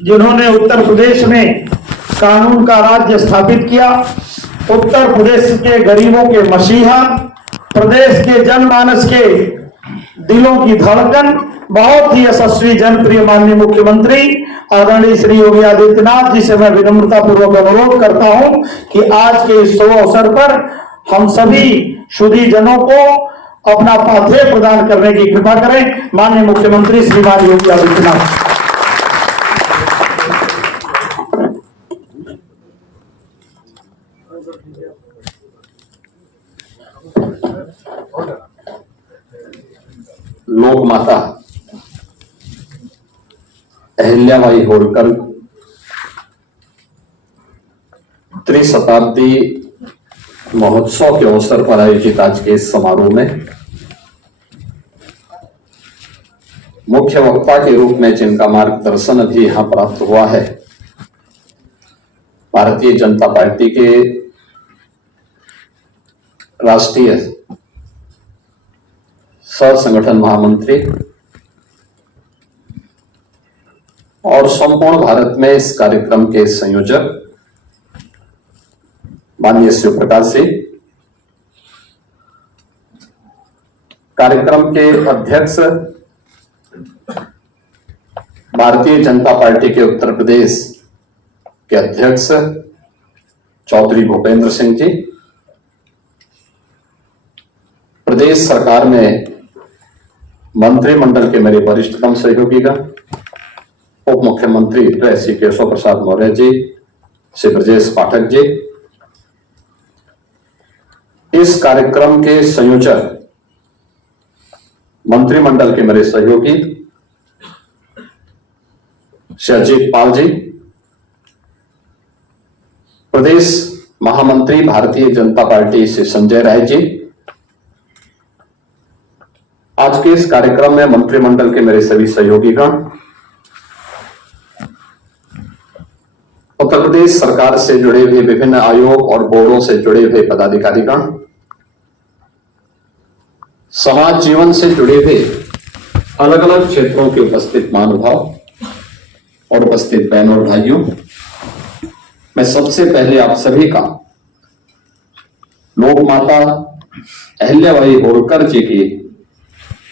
जिन्होंने उत्तर प्रदेश में कानून का राज्य स्थापित किया, उत्तर प्रदेश के गरीबों के मसीहा, प्रदेश के जनमानस के दिलों की धड़कन, बहुत ही यशस्वी जनप्रिय माननीय मुख्यमंत्री आदरणीय श्री योगी आदित्यनाथ जी से मैं विनम्रता पूर्वक अनुरोध करता हूं कि आज के इस शुभ अवसर पर हम सभी सुधी जनों को अपना पाथेय प्रदान करने की कृपा करें। माननीय मुख्यमंत्री श्रीमान योगी आदित्यनाथ। लोक माता अहिल्याबाई होलकर त्रिशताब्दी महोत्सव के अवसर पर आयोजित आज के इस समारोह में मुख्य वक्ता के रूप में जिनका मार्गदर्शन भी यहां प्राप्त हुआ है, भारतीय जनता पार्टी के राष्ट्रीय सह संगठन महामंत्री और संपूर्ण भारत में इस कार्यक्रम के संयोजक माननीय शिव प्रकाश जी, कार्यक्रम के अध्यक्ष भारतीय जनता पार्टी के उत्तर प्रदेश के अध्यक्ष चौधरी भूपेंद्र सिंह जी, प्रदेश सरकार में मंत्रिमंडल के मेरे वरिष्ठतम सहयोगीगण, उप मुख्यमंत्री श्री केशव प्रसाद मौर्य जी, श्री ब्रजेश पाठक जी, इस कार्यक्रम के संयोजक मंत्रिमंडल के मेरे सहयोगी श्री अजीत पाल जी, प्रदेश महामंत्री भारतीय जनता पार्टी श्री संजय राय जी, आज के इस कार्यक्रम में मंत्रिमंडल के मेरे सभी सहयोगीगण, उत्तर प्रदेश सरकार से जुड़े हुए विभिन्न आयोग और बोर्डों से जुड़े हुए पदाधिकारीगण, समाज जीवन से जुड़े हुए अलग अलग क्षेत्रों के उपस्थित महानुभाव और उपस्थित बहनों और भाइयों, मैं सबसे पहले आप सभी का लोक माता अहिल्याबाई होलकर जी की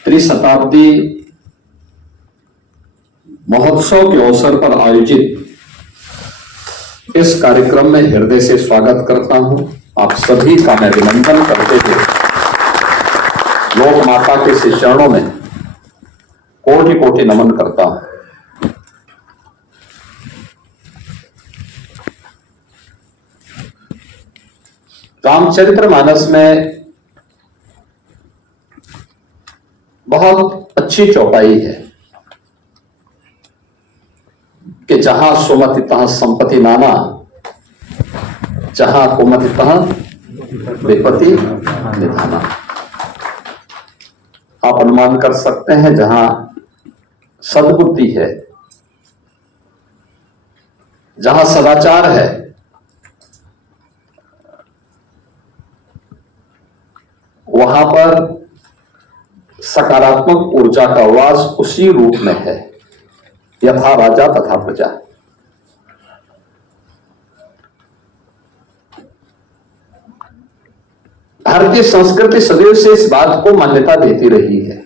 त्रिशताब्दी महोत्सव के अवसर पर आयोजित इस कार्यक्रम में हृदय से स्वागत करता हूं। आप सभी का मैं अभिनंदन करते हुए लोक माता के श्री चरणों में कोटि कोटि नमन करता हूं। रामचरितमानस में बहुत अच्छी चौपाई है कि जहां सुमति तहां संपत्ति नाना, जहां कुमति तहां विपत्ति निधाना। आप अनुमान कर सकते हैं, जहां सद्बुद्धि है, जहां सदाचार है, वहां पर सकारात्मक ऊर्जा का वास उसी रूप में है, यथा राजा तथा प्रजा। भारतीय संस्कृति सदैव से इस बात को मान्यता देती रही है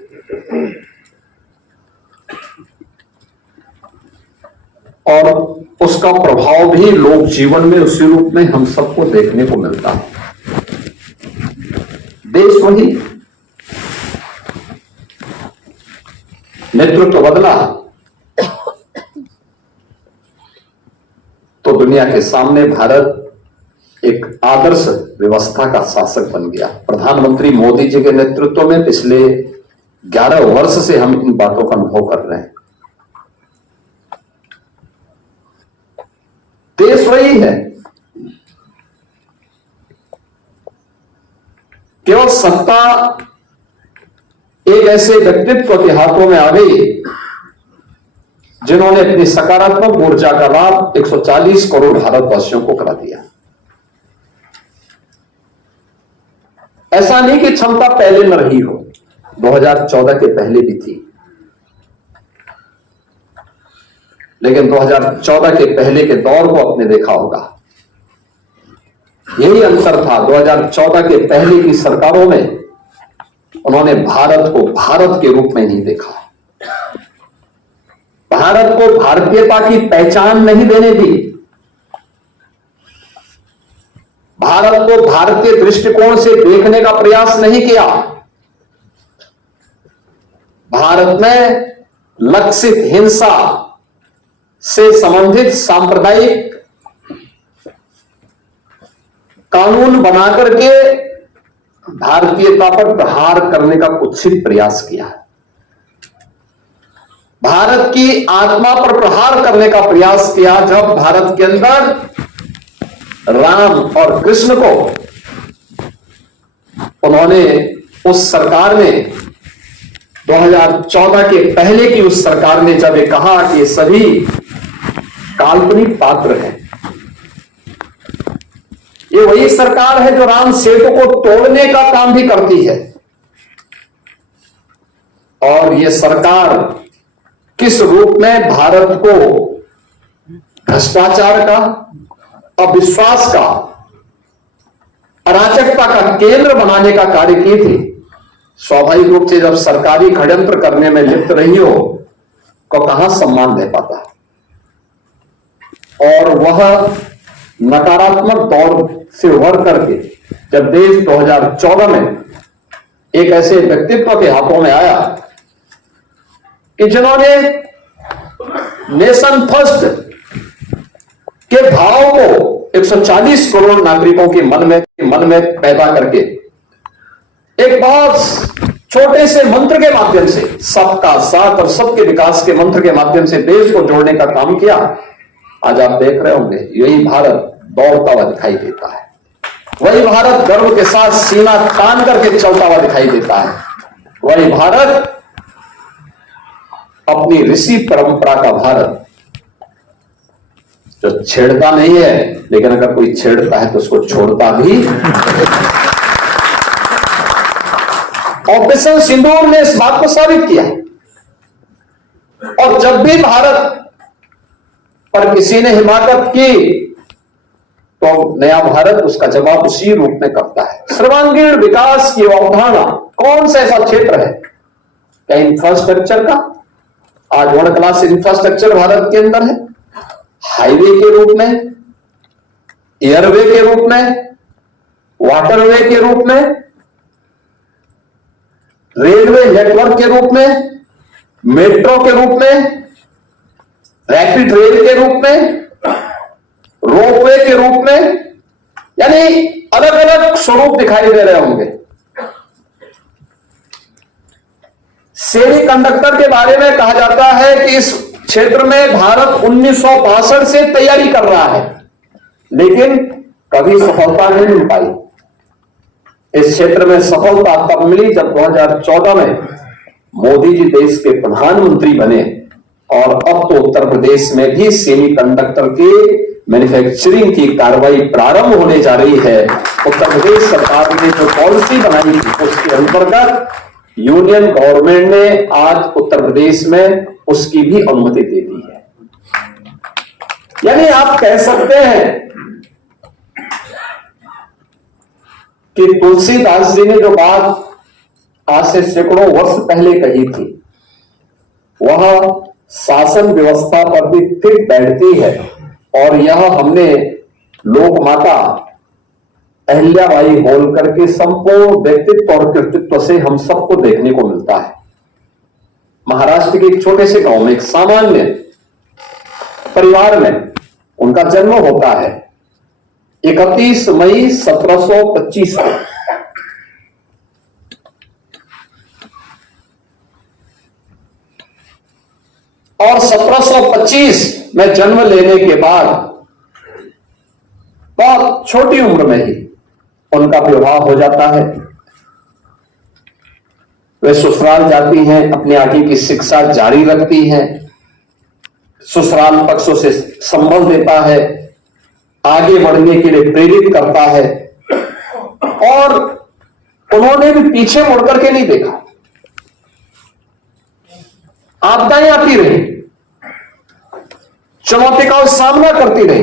और उसका प्रभाव भी लोक जीवन में उसी रूप में हम सबको देखने को मिलता है। देश वही, नेतृत्व बदला तो दुनिया के सामने भारत एक आदर्श व्यवस्था का शासक बन गया। प्रधानमंत्री मोदी जी के नेतृत्व में पिछले 11 वर्ष से हम इन बातों का अनुभव कर रहे हैं। देश वही है, केवल सत्ता एक ऐसे व्यक्तित्व के हाथों में आ गई जिन्होंने अपनी सकारात्मक ऊर्जा का लाभ 140 करोड़ भारतवासियों को करा दिया। ऐसा नहीं कि क्षमता पहले न रही हो, 2014 के पहले भी थी, लेकिन 2014 के पहले के दौर को आपने देखा होगा, यही अंतर था। 2014 के पहले की सरकारों में उन्होंने भारत को भारत के रूप में नहीं देखा, भारत को भारतीयता की पहचान नहीं देने दी, भारत को भारतीय दृष्टिकोण से देखने का प्रयास नहीं किया। भारत में लक्षित हिंसा से संबंधित सांप्रदायिक कानून बनाकर के भारतीयता पर प्रहार करने का कुत्सित प्रयास किया, भारत की आत्मा पर प्रहार करने का प्रयास किया। जब भारत के अंदर राम और कृष्ण को उन्होंने, उस सरकार ने 2014 के पहले की उस सरकार ने जब ये कहा कि ये सभी काल्पनिक पात्र हैं, ये वही सरकार है जो राम सेतु को तोड़ने का काम भी करती है, और ये सरकार किस रूप में भारत को भ्रष्टाचार का, अविश्वास का, अराजकता का केंद्र बनाने का कार्य की थी। स्वाभाविक रूप से जब सरकारी षड्यंत्र करने में लिप्त रही हो को कहां सम्मान दे पाता, और वह नकारात्मक दौर से उभर करके जब देश 2014 में एक ऐसे व्यक्तित्व के हाथों में आया कि जिन्होंने नेशन फर्स्ट के भाव को 140 करोड़ नागरिकों के मन में पैदा करके एक बहुत छोटे से मंत्र के माध्यम से, सबका साथ और सबके विकास के मंत्र के माध्यम से देश को जोड़ने का काम किया। आज आप देख रहे होंगे यही भारत दौड़ता हुआ दिखाई देता है, वही भारत गर्व के साथ सीना तान करके चलता हुआ दिखाई देता है, वही भारत अपनी ऋषि परंपरा का भारत जो छेड़ता नहीं है, लेकिन अगर कोई छेड़ता है तो उसको छोड़ता भी। ऑपरेशन सिंदूर ने इस बात को साबित किया, और जब भी भारत पर किसी ने हिमाकत की तो नया भारत उसका जवाब उसी रूप में करता है। सर्वांगीण विकास की अवधारणा कौन सा ऐसा क्षेत्र है, क्या इंफ्रास्ट्रक्चर का? आज वर्ल्ड क्लास इंफ्रास्ट्रक्चर भारत के अंदर है, हाईवे के रूप में, एयरवे के रूप में, वाटरवे के रूप में, रेलवे नेटवर्क के रूप में, मेट्रो के रूप में, रैपिड रेल के रूप में, रोपवे के रूप में, यानी अलग अलग स्वरूप दिखाई दे रहे होंगे। सेमीकंडक्टर के बारे में कहा जाता है कि इस क्षेत्र में भारत 1962 से तैयारी कर रहा है, लेकिन कभी सफलता नहीं मिल पाई। इस क्षेत्र में सफलता तब मिली जब 2014 में मोदी जी देश के प्रधानमंत्री बने, और अब तो उत्तर प्रदेश में भी सेमीकंडक्टर के मैन्युफैक्चरिंग की कार्रवाई प्रारंभ होने जा रही है। उत्तर प्रदेश सरकार ने जो पॉलिसी बनाई थी उसके अंतर्गत यूनियन गवर्नमेंट ने आज उत्तर प्रदेश में उसकी भी अनुमति दे दी है। यानी आप कह सकते हैं कि तुलसीदास जी ने जो बात आज से सैकड़ों वर्ष पहले कही थी, वह शासन व्यवस्था पर भी फिट बैठती है, और यह हमने लोक माता अहिल्याबाई होलकर के संपूर्ण व्यक्तित्व और कृतित्व से हम सबको देखने को मिलता है। महाराष्ट्र के एक छोटे से गांव में एक सामान्य परिवार में उनका जन्म होता है 31 मई 1725 को। और 1725 में जन्म लेने के बाद बहुत छोटी उम्र में ही उनका विवाह हो जाता है। वे ससुराल जाती हैं, अपनी आगे की शिक्षा जारी रखती हैं, ससुराल पक्षों से संबल देता है, आगे बढ़ने के लिए प्रेरित करता है, और उन्होंने भी पीछे मुड़ करके नहीं देखा। आपदाएं आती रही, चुनौती का सामना करती रही,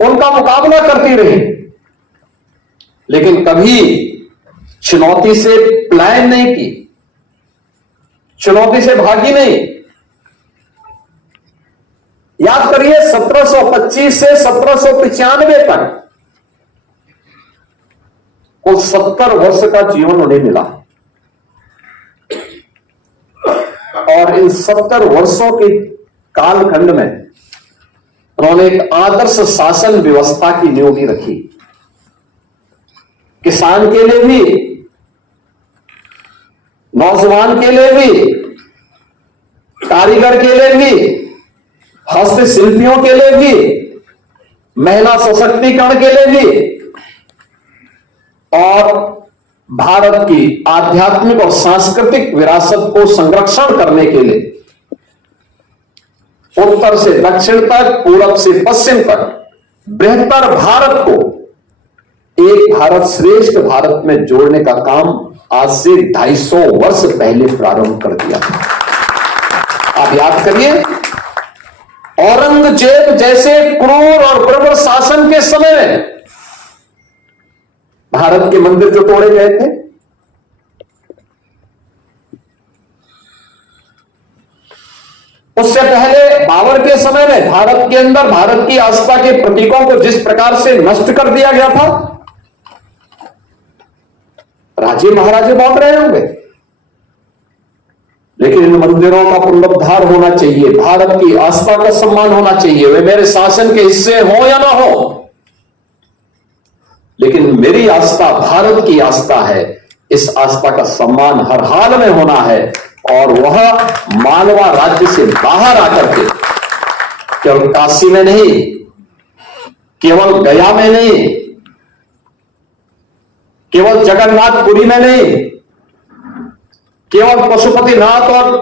उनका मुकाबला करती रही, लेकिन कभी चुनौती से पलायन नहीं की, चुनौती से भागी नहीं। याद करिए 1725 से 1795 तक कुल 70 वर्ष का जीवन उन्हें मिला, और इन 70 वर्षों के कालखंड में उन्होंने एक आदर्श शासन व्यवस्था की नींव भी रखी। किसान के लिए भी, नौजवान के लिए भी, कारीगर के लिए भी, हस्तशिल्पियों के लिए भी, महिला सशक्तिकरण के लिए भी, और भारत की आध्यात्मिक और सांस्कृतिक विरासत को संरक्षण करने के लिए उत्तर से दक्षिण तक, पूरब से पश्चिम तक बेहतर भारत को एक भारत श्रेष्ठ भारत में जोड़ने का काम आज से 250 वर्ष पहले प्रारंभ कर दिया। आप याद करिए, औरंगजेब जैसे क्रूर और बर्बर शासन के समय में भारत के मंदिर जो तोड़े गए थे, उससे पहले बाबर के समय में भारत के अंदर भारत की आस्था के प्रतीकों को जिस प्रकार से नष्ट कर दिया गया था, राजे महाराजे बहुत रहे होंगे, लेकिन इन मंदिरों का पुनरुद्धार होना चाहिए, भारत की आस्था का सम्मान होना चाहिए। वे मेरे शासन के हिस्से हो या ना हो, लेकिन मेरी आस्था भारत की आस्था है, इस आस्था का सम्मान हर हाल में होना है। और वह मालवा राज्य से बाहर आकर के केवल काशी में नहीं, केवल गया में नहीं, केवल जगन्नाथपुरी में नहीं, केवल पशुपतिनाथ और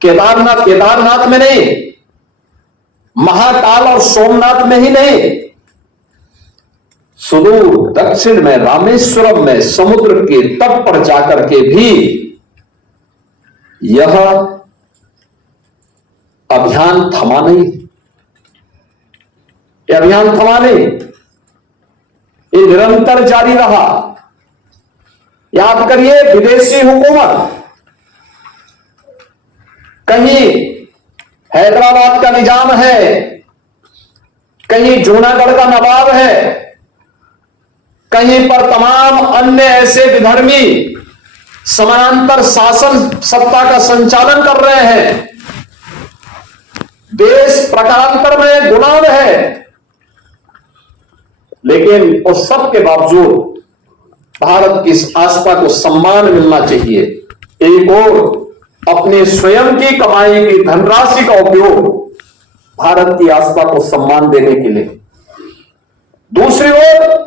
केदारनाथ में नहीं, महाकाल और सोमनाथ में ही नहीं, सुदूर दक्षिण में रामेश्वरम में समुद्र के तट पर जाकर के भी यह अभियान थमा नहीं, यह अभियान थमा नहीं, ये निरंतर जारी रहा। याद करिए, विदेशी हुकूमत कहीं हैदराबाद का निजाम है, कहीं जूनागढ़ का नवाब है, कहीं पर तमाम अन्य ऐसे विधर्मी समानांतर शासन सत्ता का संचालन कर रहे हैं। देश प्रकारांतर में गुलाम है, लेकिन उस सब के बावजूद भारत की इस आस्था को सम्मान मिलना चाहिए। एक और अपने स्वयं की कमाई की धनराशि का उपयोग भारत की आस्था को सम्मान देने के लिए, दूसरी ओर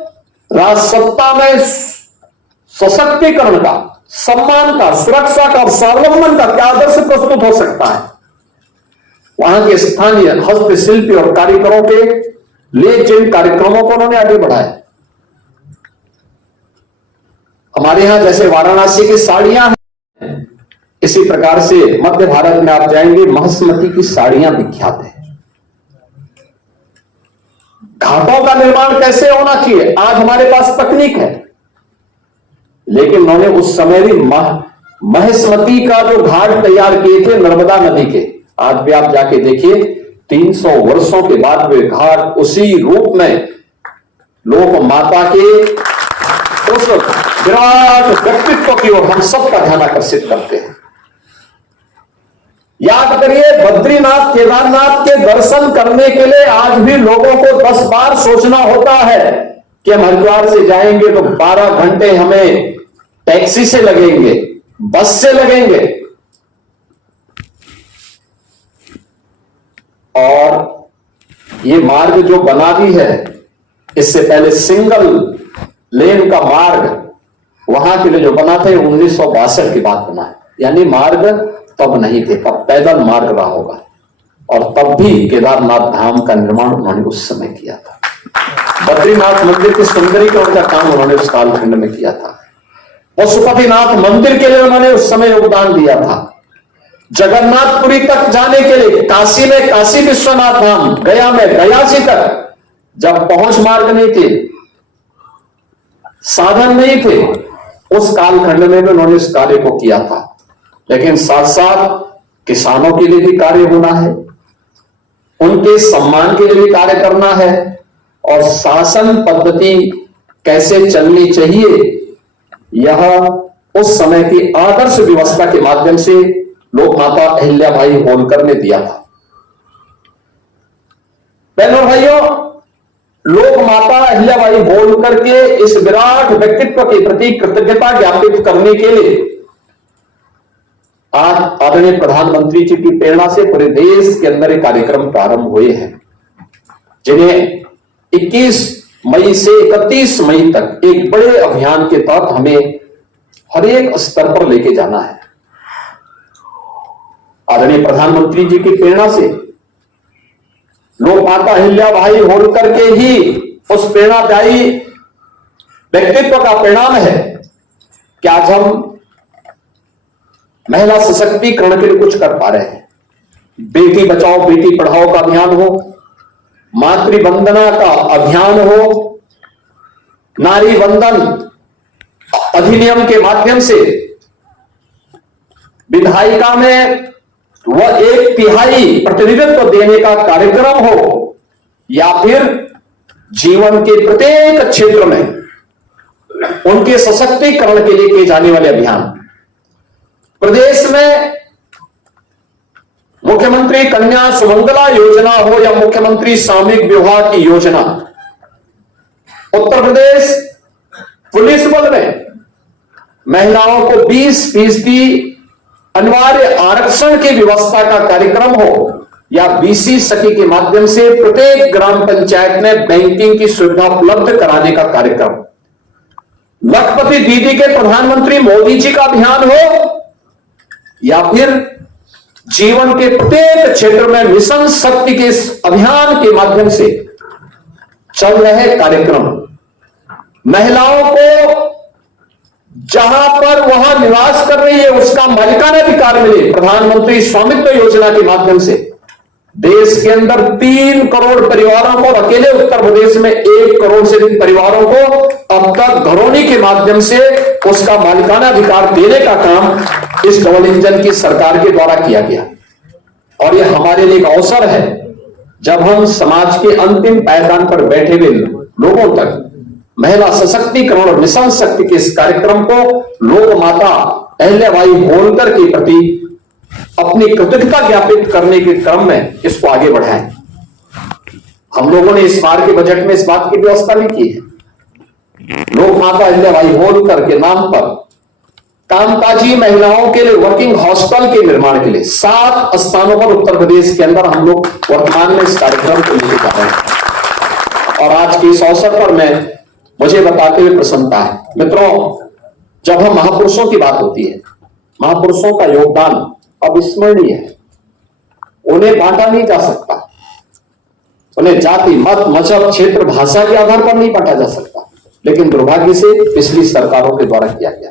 राजसत्ता में सशक्तिकरण का, सम्मान का, सुरक्षा का और स्वावलंबन का क्या आदर्श प्रस्तुत हो सकता है, वहां के स्थानीय हस्तशिल्पी और कारीगरों के लिए जिन कार्यक्रमों को उन्होंने आगे बढ़ाया। हमारे यहां जैसे वाराणसी की साड़ियां हैं, इसी प्रकार से मध्य भारत में आप जाएंगे, महासमती की साड़ियां विख्यात है। घाटों का निर्माण कैसे होना चाहिए, आज हमारे पास तकनीक है, लेकिन उन्होंने उस समय भी महेशमती का जो घाट तैयार किए थे नर्मदा नदी के, आज भी आप जाके देखिए 300 वर्षों के बाद वे घाट उसी रूप में लोक माता के उस विराट व्यक्तित्व की ओर हम सबका ध्यान आकर्षित करते हैं। याद करिए, बद्रीनाथ केदारनाथ के दर्शन करने के लिए आज भी लोगों को 10 बार सोचना होता है कि हम हरिद्वार से जाएंगे तो 12 घंटे हमें टैक्सी से लगेंगे, बस से लगेंगे, और ये मार्ग जो बना भी है, इससे पहले सिंगल लेन का मार्ग वहां के लिए जो बना था 1962 की बात बना है, यानी मार्ग तब नहीं थे, तब पैदल मार्ग रहा होगा, और तब भी केदारनाथ धाम का निर्माण उन्होंने उस समय किया था। बद्रीनाथ मंदिर के सुंदरीकरण का काम उन्होंने उस कालखंड में किया था। पशुपतिनाथ मंदिर के लिए उन्होंने उस समय योगदान दिया था। जगन्नाथपुरी तक जाने के लिए, काशी में काशी विश्वनाथ धाम, गया में गया जी तक जब पहुंच मार्ग नहीं थे, साधन नहीं थे, उस कालखंड में भी उन्होंने इस कार्य को किया था। लेकिन साथ साथ किसानों के लिए भी कार्य होना है, उनके सम्मान के लिए भी कार्य करना है, और शासन पद्धति कैसे चलनी चाहिए, यह उस समय की आदर्श व्यवस्था के माध्यम से लोक माता अहिल्याबाई होलकर ने दिया था। बहनों भाइयों, लोक माता अहिल्याबाई होलकर के इस विराट व्यक्तित्व के प्रति कृतज्ञता ज्ञापित करने के लिए आज आदरणीय प्रधानमंत्री जी की प्रेरणा से पूरे देश के अंदर एक कार्यक्रम प्रारंभ हुए हैं, जिन्हें 21 मई से 31 मई तक एक बड़े अभियान के तहत हमें हर एक स्तर पर लेके जाना है। आदरणीय प्रधानमंत्री जी की प्रेरणा से, लोक माता अहिल्याबाई होलकर के ही उस प्रेरणादायी व्यक्तित्व का परिणाम है कि आज हम महिला सशक्तिकरण के लिए कुछ कर पा रहे हैं। बेटी बचाओ बेटी पढ़ाओ का अभियान हो, मातृ वंदना का अभियान हो, नारी वंदन अधिनियम के माध्यम से विधायिका में वह 1/3 प्रतिनिधित्व देने का कार्यक्रम हो, या फिर जीवन के प्रत्येक क्षेत्र में उनके सशक्तिकरण के लिए किए जाने वाले अभियान। प्रदेश में मुख्यमंत्री कन्या सुमंगला योजना हो या मुख्यमंत्री सामूहिक विवाह की योजना, उत्तर प्रदेश पुलिस बल में महिलाओं को 20% अनिवार्य आरक्षण की व्यवस्था का कार्यक्रम हो, या बीसी सखी के माध्यम से प्रत्येक ग्राम पंचायत में बैंकिंग की सुविधा उपलब्ध कराने का कार्यक्रम, लखपति दीदी के प्रधानमंत्री मोदी जी का अभियान हो, या फिर जीवन के प्रत्येक क्षेत्र में मिशन शक्ति के इस अभियान के माध्यम से चल रहे कार्यक्रम, महिलाओं को जहां पर वह निवास कर रही है उसका मालिकाना अधिकार मिले, प्रधानमंत्री स्वामित्व योजना के माध्यम से देश के अंदर 3 करोड़ परिवारों को, अकेले उत्तर प्रदेश में 1 करोड़ से अधिक परिवारों को अब तक घरौनी के माध्यम से उसका मालिकाना अधिकार देने का काम इस डबल इंजन की सरकार के द्वारा किया गया। और यह हमारे लिए एक अवसर है, जब हम समाज के अंतिम पायदान पर बैठे हुए लोगों तक महिला सशक्तिकरण और मिशन शक्ति के इस कार्यक्रम को लोक माता अहिल्याबाई होलकर के प्रति अपनी कृतज्ञता ज्ञापित करने के क्रम में इसको आगे बढ़ाएं। हम लोगों ने इस बार के बजट में इस बात की व्यवस्था भी की है, लोक माता अहिल्याबाई होलकर के नाम पर कामकाजी महिलाओं के लिए वर्किंग हॉस्टल के निर्माण के लिए 7 स्थानों पर उत्तर प्रदेश के अंदर हम लोग वर्तमान में इस कार्यक्रम को लेकर जा रहे हैं। और आज के इस अवसर पर मुझे बताते हुए प्रसन्नता है। मित्रों, जब हम महापुरुषों की बात होती है, महापुरुषों का योगदान अविस्मरणीय है, उन्हें बांटा नहीं जा सकता, उन्हें जाति मत मजहब क्षेत्र भाषा के आधार पर नहीं बांटा जा सकता, लेकिन दुर्भाग्य से पिछली सरकारों के द्वारा किया गया।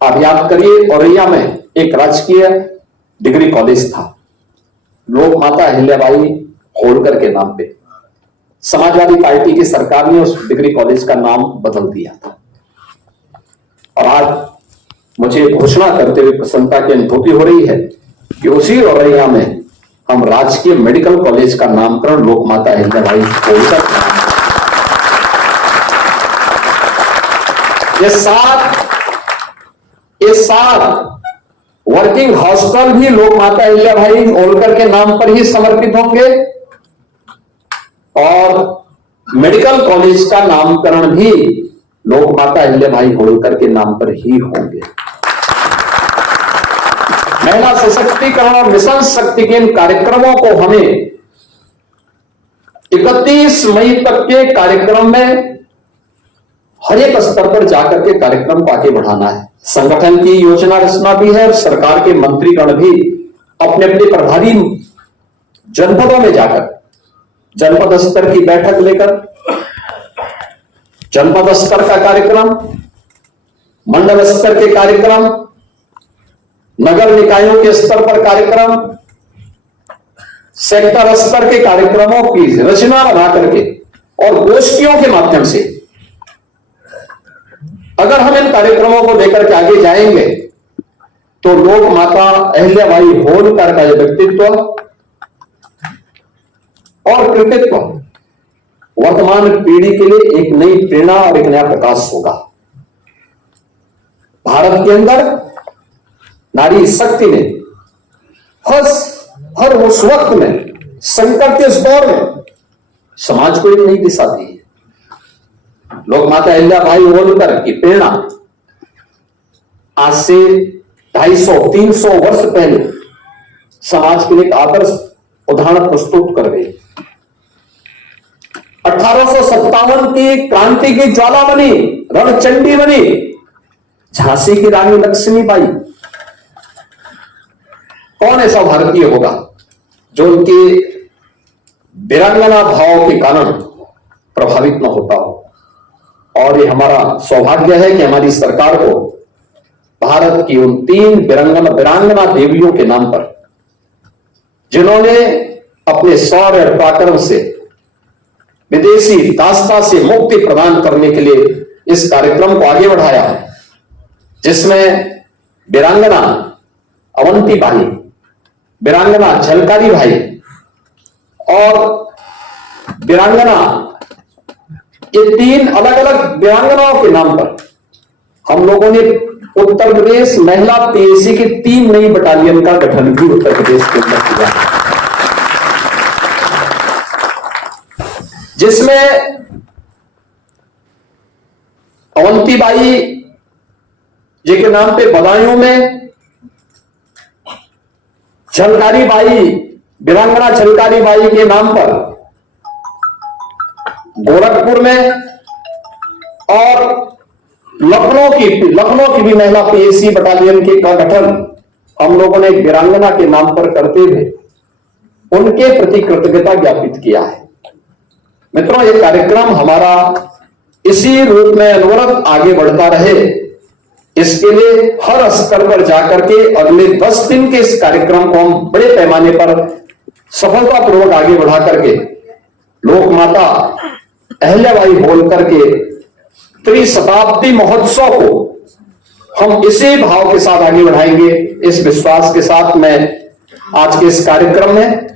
आप याद करिए, औरैया में एक राजकीय डिग्री कॉलेज था, लोक माता अहिल्याबाई होलकर के नाम पे। समाजवादी पार्टी की सरकार ने उस डिग्री कॉलेज का नाम बदल दिया था, और आज मुझे घोषणा करते हुए प्रसन्नता की अनुभूति हो रही है कि उसी औरैया में हम राजकीय मेडिकल कॉलेज का नामकरण लोक माता अहिल्याबाई होलकर ये सात वर्किंग हॉस्टल भी लोक माता अहिल्याबाई होलकर के नाम पर ही समर्पित होंगे, और मेडिकल कॉलेज का नामकरण भी लोक माता अहिल्याबाई होलकर के नाम पर ही होंगे। महिला सशक्तिकरण और मिशन शक्ति के इन कार्यक्रमों को हमें 31 मई तक के कार्यक्रम में हर एक स्तर पर जाकर के कार्यक्रम को आगे बढ़ाना है। संगठन की योजना रचना भी है, और सरकार के मंत्रीगण भी अपने अपने प्रभारी जनपदों में जाकर जनपद स्तर की बैठक लेकर जनपद स्तर का कार्यक्रम, मंडल स्तर के कार्यक्रम, नगर निकायों के स्तर पर कार्यक्रम, सेक्टर स्तर के कार्यक्रमों की रचना बना करके और गोष्ठियों के माध्यम से अगर हम इन कार्यक्रमों को लेकर के आगे जाएंगे तो लोक माता अहिल्याबाई होलकर का यह व्यक्तित्व और कृतित्व वर्तमान पीढ़ी के लिए एक नई प्रेरणा और एक नया प्रकाश होगा। भारत के अंदर नारी शक्ति ने हर उस वक्त में, संकट के इस दौर में समाज को एक नई दिशा दी है। लोक माता अहिल्याबाई होलकर की प्रेरणा आज से 250-300 वर्ष पहले समाज के लिए एक आदर्श उदाहरण प्रस्तुत कर गई। 1857 की क्रांति की ज्वाला बनी, रणचंडी बनी झांसी की रानी लक्ष्मीबाई। कौन ऐसा भारतीय होगा जो उनके वीरांगना भाव के कारण प्रभावित न होता हो। और ये हमारा सौभाग्य है कि हमारी सरकार को भारत की उन 3 वीरांगना देवियों के नाम पर, जिन्होंने अपने शौर्य और पराक्रम से विदेशी दासता से मुक्ति प्रदान करने के लिए इस कार्यक्रम को आगे बढ़ाया, जिसमें वीरांगना अवंती बाई, वीरांगना झलकारी भाई और वीरांगना, ये 3 अलग अलग वीरांगनाओं के नाम पर हम लोगों ने उत्तर प्रदेश महिला पीएसी की 3 नई बटालियन का गठन भी उत्तर प्रदेश के अंदर किया, जिसमें अवंतीबाई जी के नाम पे बदायूं में, झलकारी बाई, वीरांगना झलकारी बाई के नाम पर गोरखपुर में, और लखनऊ की भी महिला पीएसी बटालियन के का गठन हम लोगों ने वीरांगना के नाम पर करते हुए उनके प्रति कृतज्ञता ज्ञापित किया है। मित्रों, ये कार्यक्रम हमारा इसी रूप में अनवरत आगे बढ़ता रहे, इसके लिए हर स्तर पर जाकर के अगले 10 दिन के इस कार्यक्रम को हम बड़े पैमाने पर सफलतापूर्वक आगे बढ़ा करके लोक माता अहिल्याबाई होलकर के त्रिशताब्दी महोत्सव को हम इसी भाव के साथ आगे बढ़ाएंगे। इस विश्वास के साथ मैं आज के इस कार्यक्रम में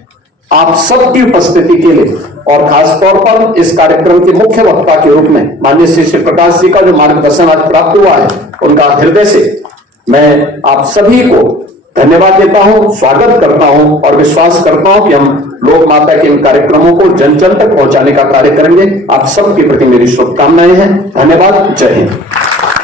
आप सबकी उपस्थिति के लिए और खासतौर पर इस कार्यक्रम के मुख्य वक्ता के रूप में माननीय श्री प्रकाश जी का जो मार्गदर्शन आज प्राप्त हुआ है, उनका हृदय से मैं आप सभी को धन्यवाद देता हूं, स्वागत करता हूं और विश्वास करता हूं कि हम लोक माता के इन कार्यक्रमों को जन जन तक पहुंचाने का कार्य करेंगे। आप सबके प्रति मेरी शुभकामनाएं हैं। धन्यवाद। जय हिंद।